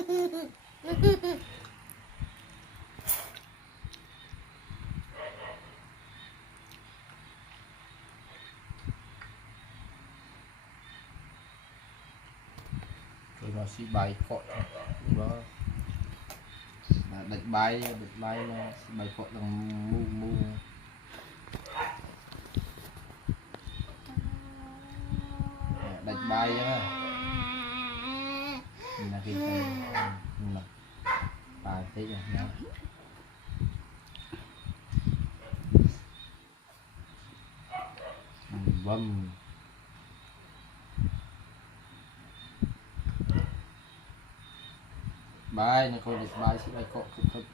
rồi nó xí bài cọ đó đạch bài nó bài cọ bằng mu mu đạch bài á là khi là bài thế này vâng bài nó không được bài sẽ bài cọ cực cực